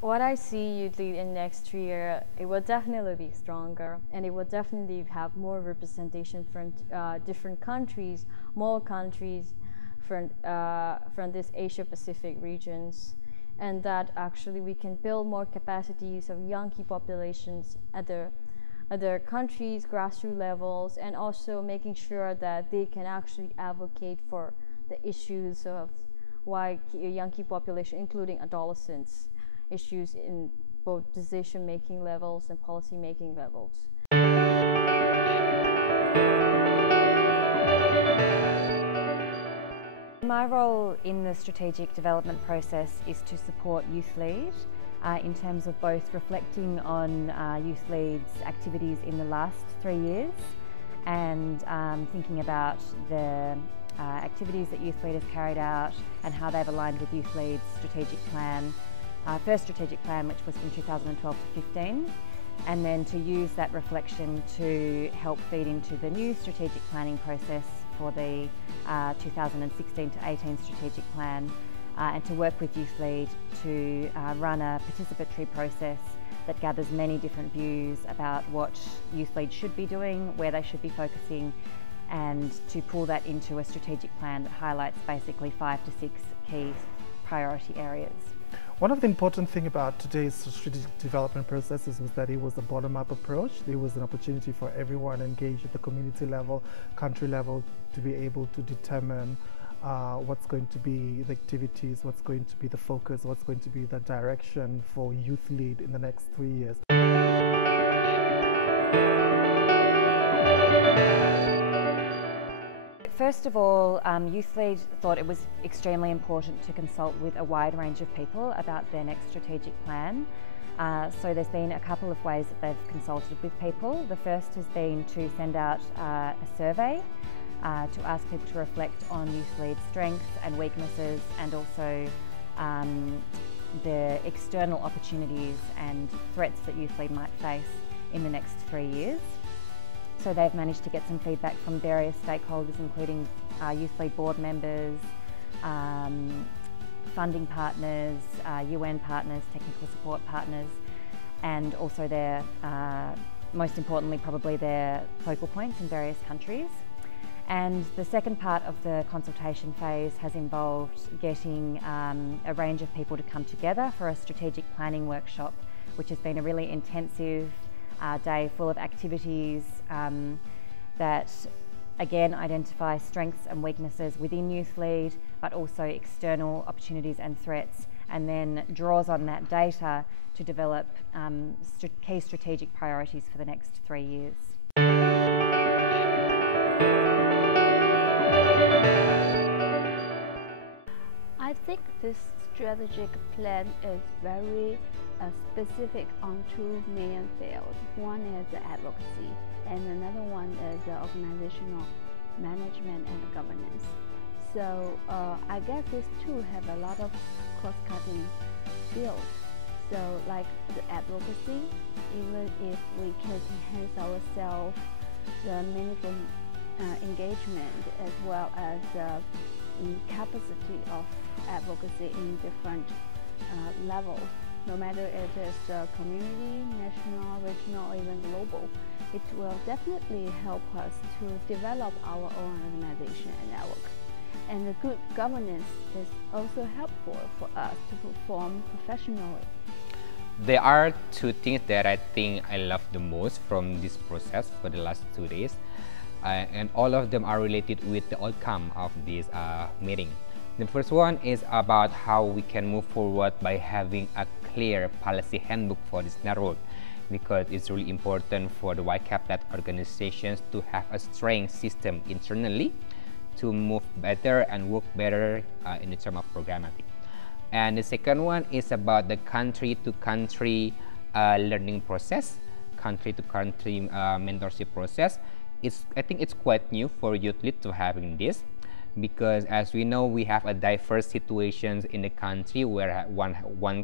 What I see Youth Lead in next year, it will definitely be stronger, and it will definitely have more representation from different countries, more countries from this Asia Pacific regions, and that actually we can build more capacities of young key populations at their countries, grassroots levels, and also making sure that they can actually advocate for the issues of why young key population, including adolescents, issues in both decision-making levels and policy-making levels. My role in the strategic development process is to support Youth Lead in terms of both reflecting on Youth Lead's activities in the last 3 years and thinking about the activities that Youth Lead has carried out and how they've aligned with Youth Lead's strategic plan, first strategic plan, which was from 2012 to 15, and then to use that reflection to help feed into the new strategic planning process for the 2016 to 18 strategic plan, and to work with Youth Lead to run a participatory process that gathers many different views about what Youth Lead should be doing, where they should be focusing, and to pull that into a strategic plan that highlights basically 5 to 6 key priority areas. One of the important things about today's strategic development processes was that it was a bottom-up approach. It was an opportunity for everyone engaged at the community level, country level, to be able to determine what's going to be the activities, what's going to be the focus, what's going to be the direction for Youth Lead in the next 3 years. First of all, Youth Lead thought it was extremely important to consult with a wide range of people about their next strategic plan. So there's been a couple of ways that they've consulted with people. The first has been to send out a survey to ask people to reflect on Youth Lead's strengths and weaknesses, and also the external opportunities and threats that Youth Lead might face in the next 3 years. So they've managed to get some feedback from various stakeholders, including Youth Lead board members, funding partners, UN partners, technical support partners, and also their, most importantly, probably their focal points in various countries. And the second part of the consultation phase has involved getting a range of people to come together for a strategic planning workshop, which has been a really intensive day full of activities that again identify strengths and weaknesses within Youth Lead, but also external opportunities and threats, and then draws on that data to develop key strategic priorities for the next 3 years. I think this strategic plan is very specific on two main fields. One is advocacy, and another one is organizational management and governance. So I guess these two have a lot of cross-cutting fields. So like the advocacy, even if we can enhance ourselves the meaningful engagement as well as capacity of advocacy in different levels, no matter if it's community, national, regional, or even global, it will definitely help us to develop our own organization and network. And the good governance is also helpful for us to perform professionally. There are two things that I think I love the most from this process for the last 2 days, and all of them are related with the outcome of this meeting. The first one is about how we can move forward by having a clear policy handbook for this network, because it's really important for the YCAP-led organizations to have a strong system internally to move better and work better in the term of programmatic. And the second one is about the country-to-country learning process, country-to-country mentorship process. I think it's quite new for Youth Lead to having this, because as we know, we have a diverse situations in the country where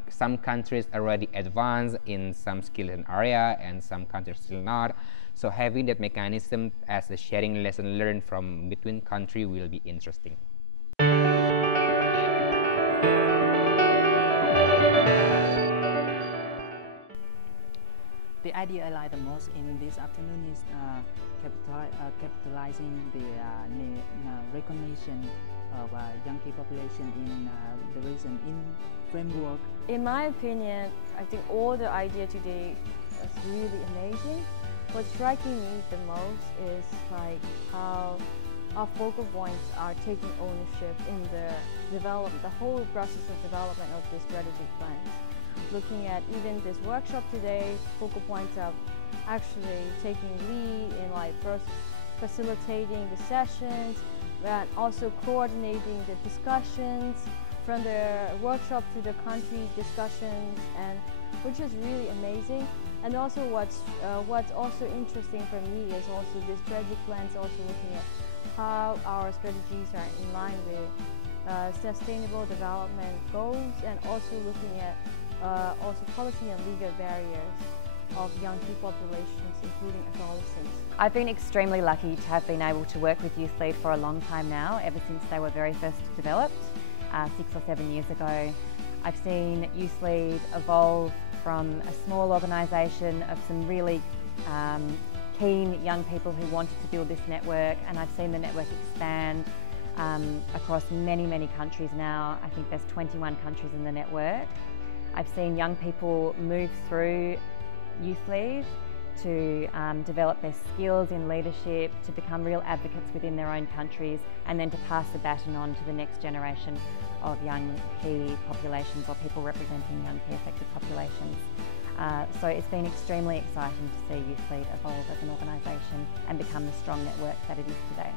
some countries already advanced in some skill and area and some countries still not. So having that mechanism as a sharing lesson learned from between country will be interesting. The idea I like the most in this afternoon is capitalizing the recognition of young people population in the region in framework. In my opinion, I think all the idea today is really amazing. What's striking me the most is like how our focal points are taking ownership in the whole process of development of the strategic plans. Looking at even this workshop today, focal points are actually taking lead in like first facilitating the sessions and also coordinating the discussions from the workshop to the country discussions, and which is really amazing. And also what's also interesting for me is also the strategic plans, also looking at how our strategies are in line with sustainable development goals, and also looking at also policy and legal barriers of young people populations, including adolescents. I've been extremely lucky to have been able to work with Youth Lead for a long time now, ever since they were very first developed 6 or 7 years ago. I've seen Youth Lead evolve from a small organisation of some really keen young people who wanted to build this network, and I've seen the network expand across many, many countries now. I think there's 21 countries in the network. I've seen young people move through Youth Lead to develop their skills in leadership, to become real advocates within their own countries, and then to pass the baton on to the next generation of young key populations or people representing young key affected populations. So it's been extremely exciting to see Youth Lead evolve as an organisation and become the strong network that it is today.